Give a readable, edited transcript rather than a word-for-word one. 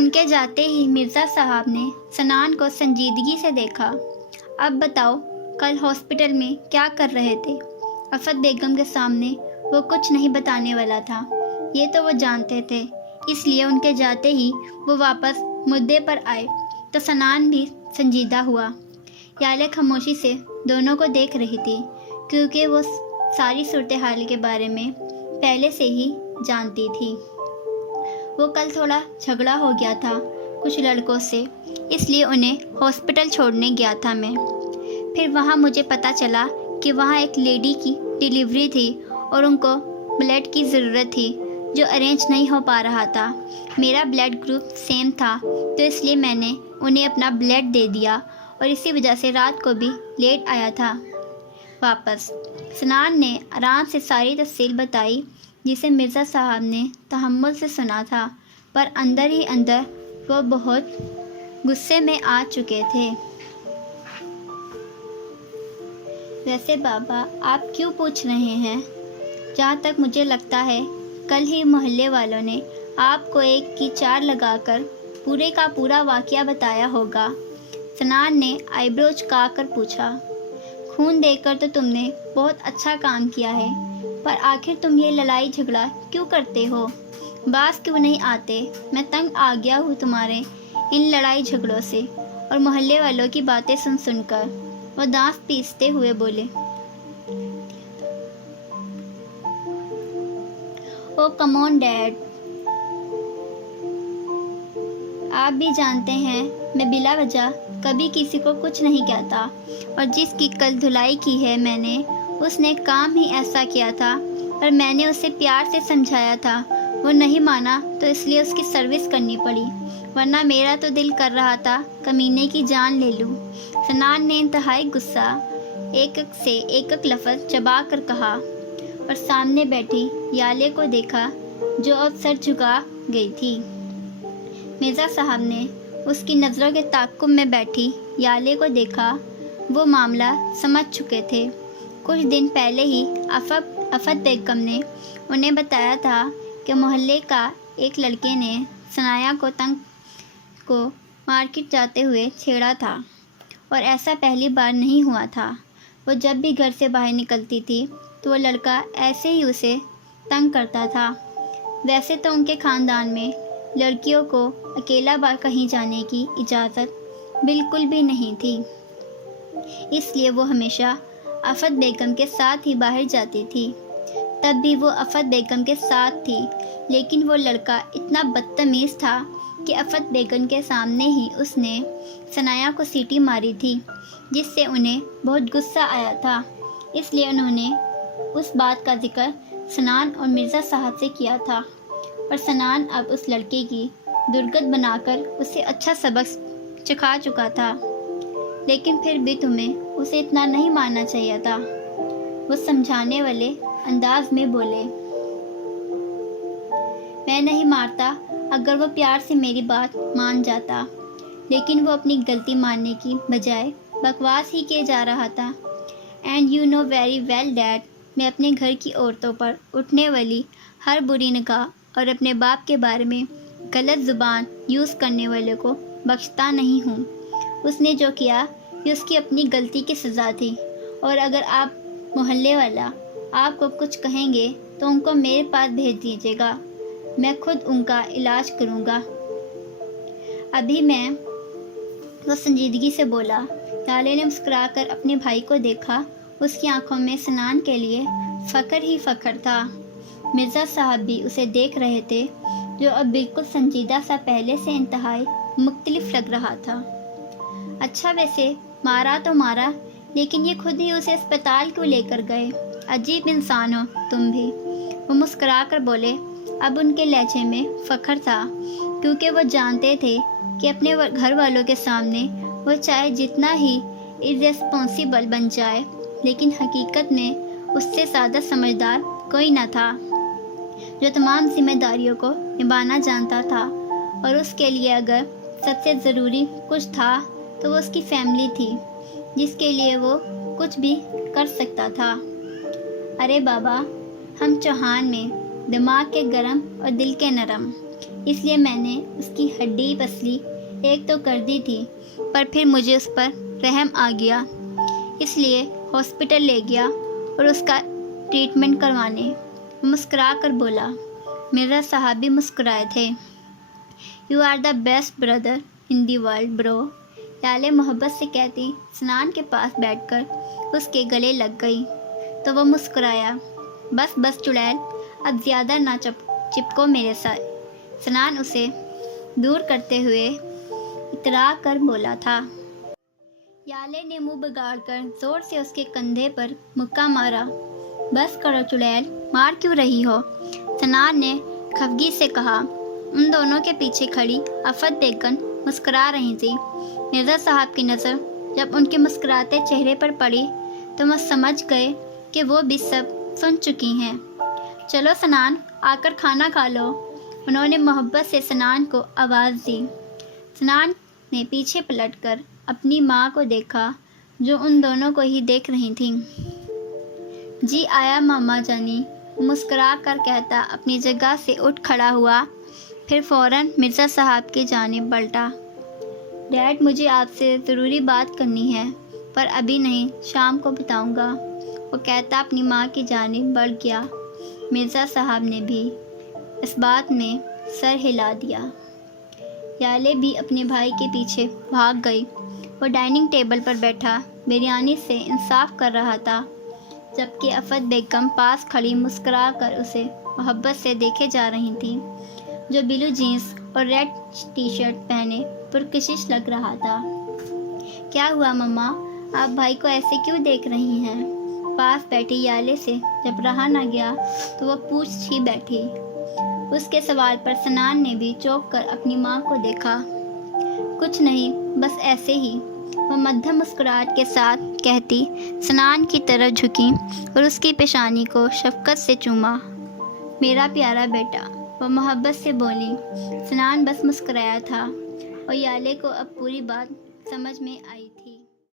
ان کے جاتے ہی مرزا صاحب نے سنان کو سنجیدگی سے دیکھا۔ اب بتاؤ، کل ہاسپٹل میں کیا کر رہے تھے؟ آفت بیگم کے سامنے وہ کچھ نہیں بتانے والا تھا، یہ تو وہ جانتے تھے، اس لیے ان کے جاتے ہی وہ واپس مدعے پر آئے تو سنان بھی سنجیدہ ہوا۔ یالے خاموشی سے دونوں کو دیکھ رہی تھی، کیونکہ وہ ساری صورتحال کے بارے میں پہلے سے ہی جانتی تھی۔ وہ کل تھوڑا جھگڑا ہو گیا تھا کچھ لڑکوں سے، اس لیے انہیں ہاسپٹل چھوڑنے گیا تھا میں۔ پھر وہاں مجھے پتہ چلا کہ وہاں ایک لیڈی کی ڈیلیوری تھی اور ان کو بلڈ کی ضرورت تھی جو ارینج نہیں ہو پا رہا تھا۔ میرا بلڈ گروپ سیم تھا تو اس لیے میں نے انہیں اپنا بلڈ دے دیا اور اسی وجہ سے رات کو بھی لیٹ آیا تھا واپس۔ سنان نے آرام سے ساری تفصیل بتائی جسے مرزا صاحب نے تحمل سے سنا تھا، پر اندر ہی اندر وہ بہت غصے میں آ چکے تھے۔ ویسے بابا آپ کیوں پوچھ رہے ہیں؟ جہاں تک مجھے لگتا ہے کل ہی محلے والوں نے آپ کو ایک کی چار لگا کر پورے کا پورا واقعہ بتایا ہوگا۔ سنان نے آئی برو چکا کر پوچھا۔ خون دے کر تو تم نے بہت اچھا کام کیا ہے، پر آخر تم یہ لڑائی جھگڑا کیوں کرتے ہو؟ باز کیوں نہیں آتے؟ میں تنگ آ گیا ہوں تمہارے ان لڑائی جھگڑوں سے اور محلے والوں کی باتیں سن سن کر۔ وہ دانت پیستے ہوئے بولے۔ او کم آن ڈیڈ، آپ بھی جانتے ہیں میں بلا وجہ کبھی کسی کو کچھ نہیں کہتا، اور جس کی کل دھلائی کی ہے میں نے، اس نے کام ہی ایسا کیا تھا، اور میں نے اسے پیار سے سمجھایا تھا، وہ نہیں مانا تو اس لیے اس کی سروس کرنی پڑی، ورنہ میرا تو دل کر رہا تھا کمینے کی جان لے لوں۔ سنان نے انتہائی غصہ ایک ایک لفظ چبا کر کہا، اور سامنے بیٹھی یالے کو دیکھا جو اب سر جھکا گئی تھی۔ مرزا صاحب نے اس کی نظروں کے تعاقب میں بیٹھی یالے کو دیکھا۔ وہ معاملہ سمجھ چکے تھے۔ کچھ دن پہلے ہی آفت بیگم نے انہیں بتایا تھا کہ محلے کا ایک لڑکے نے ثنایا کو مارکیٹ جاتے ہوئے چھیڑا تھا، اور ایسا پہلی بار نہیں ہوا تھا۔ وہ جب بھی گھر سے باہر نکلتی تھی تو وہ لڑکا ایسے ہی اسے تنگ کرتا تھا۔ ویسے تو ان کے خاندان میں لڑکیوں کو اکیلا کہیں جانے کی اجازت بالکل بھی نہیں تھی، اس لیے وہ ہمیشہ آفت بیگم کے ساتھ ہی باہر جاتی تھی۔ تب بھی وہ آفت بیگم کے ساتھ تھی، لیکن وہ لڑکا اتنا بدتمیز تھا کہ آفت بیگم کے سامنے ہی اس نے ثنایا کو سیٹی ماری تھی، جس سے انہیں بہت غصہ آیا تھا۔ اس لیے انہوں نے اس بات کا ذکر سنان اور مرزا صاحب سے کیا تھا، اور سنان اب اس لڑکے کی درگت بنا کر اسے اچھا سبق چکھا چکا تھا۔ لیکن پھر بھی تمہیں اسے اتنا نہیں ماننا چاہیے تھا، وہ سمجھانے والے انداز میں بولے۔ میں نہیں مارتا اگر وہ پیار سے میری بات مان جاتا، لیکن وہ اپنی غلطی ماننے کی بجائے بکواس ہی کیے جا رہا تھا۔ And you know very well dad, میں اپنے گھر کی عورتوں پر اٹھنے والی ہر بری نگاہ اور اپنے باپ کے بارے میں غلط زبان یوز کرنے والے کو بخشتا نہیں ہوں۔ اس نے جو کیا یہ اس کی اپنی غلطی کی سزا تھی، اور اگر آپ محلے والا آپ کو کچھ کہیں گے تو ان کو میرے پاس بھیج دیجیے گا، میں خود ان کا علاج کروں گا۔ ابھی میں، وہ سنجیدگی سے بولا۔ یالے نے مسکرا کر اپنے بھائی کو دیکھا، اس کی آنکھوں میں سنان کے لیے فخر ہی فخر تھا۔ مرزا صاحب بھی اسے دیکھ رہے تھے، جو اب بالکل سنجیدہ سا پہلے سے انتہائی مختلف لگ رہا تھا۔ اچھا ویسے مارا تو مارا، لیکن یہ خود ہی اسے اسپتال کیوں لے کر گئے؟ عجیب انسان ہو تم بھی، وہ مسکرا کر بولے۔ اب ان کے لہجے میں فخر تھا، کیونکہ وہ جانتے تھے کہ اپنے گھر والوں کے سامنے وہ چاہے جتنا ہی irresponsible بن جائے، لیکن حقیقت میں اس سے زیادہ سمجھدار کوئی نہ تھا، جو تمام ذمہ داریوں کو نبھانا جانتا تھا، اور اس کے لیے اگر سب سے ضروری کچھ تھا تو وہ اس کی فیملی تھی، جس کے لیے وہ کچھ بھی کر سکتا تھا۔ ارے بابا، ہم چوہان میں دماغ کے گرم اور دل کے نرم۔ اس لیے میں نے اس کی ہڈی پسلی ایک تو کر دی تھی، پر پھر مجھے اس پر رحم آ گیا، اس لیے ہاسپٹل لے گیا اور اس کا ٹریٹمنٹ کروانے۔ مسکرا کر بولا۔ مرزا صاحب بھی مسکرائے تھے۔ You are the best brother in the world bro, یالے محبت سے کہتی سنان کے پاس بیٹھ کر اس کے گلے لگ گئی تو وہ مسکرایا۔ بس بس چڑیل، اب زیادہ نہ چپکو میرے ساتھ، سنان اسے دور کرتے ہوئے اترا کر بولا تھا۔ یالے نے منہ بگاڑ کر زور سے اس کے کندھے پر مکہ مارا۔ بس کرو چڑیل، مار کیوں رہی ہو؟ سنان نے خفگی سے کہا۔ ان دونوں کے پیچھے کھڑی آفت بیگم مسکرا رہی تھی۔ مرزا صاحب کی نظر جب ان کے مسکراتے چہرے پر پڑی تو وہ سمجھ گئے کہ وہ بھی سب سن چکی ہیں۔ چلو سنان، آ کر کھانا کھا لو، انہوں نے محبت سے سنان کو آواز دی۔ سنان نے پیچھے پلٹ کر اپنی ماں کو دیکھا جو ان دونوں کو ہی دیکھ رہی تھیں۔ جی آیا ماما جانی، مسکرا کر کہتا اپنی جگہ سے اٹھ کھڑا ہوا، پھر فوراً مرزا صاحب کی جانب پلٹا۔ ڈیڈ، مجھے آپ سے ضروری بات کرنی ہے، پر ابھی نہیں، شام کو بتاؤں گا، وہ کہتا اپنی ماں کی جانب بڑھ گیا۔ مرزا صاحب نے بھی اس بات میں سر ہلا دیا۔ یالے بھی اپنے بھائی کے پیچھے بھاگ گئی۔ وہ ڈائننگ ٹیبل پر بیٹھا بریانی سے انصاف کر رہا تھا، جبکہ آفت بیگم پاس کھڑی مسکرا کر اسے محبت سے دیکھے جا رہی تھی، جو بلو جینس اور ریڈ ٹی شرٹ پہنے پرکشش لگ رہا تھا۔ کیا ہوا مما، آپ بھائی کو ایسے کیوں دیکھ رہی ہیں؟ پاس بیٹھی یالے سے جب رہا نہ گیا تو وہ پوچھ ہی بیٹھی۔ اس کے سوال پر سنان نے بھی چونک کر اپنی ماں کو دیکھا۔ کچھ نہیں، بس ایسے ہی، وہ مدھم مسکراہٹ کے ساتھ کہتی سنان کی طرف جھکی اور اس کی پیشانی کو شفقت سے چوما۔ میرا پیارا بیٹا، وہ محبت سے بولی۔ سنان بس مسکرایا تھا اور یالے کو اب پوری بات سمجھ میں آئی تھی۔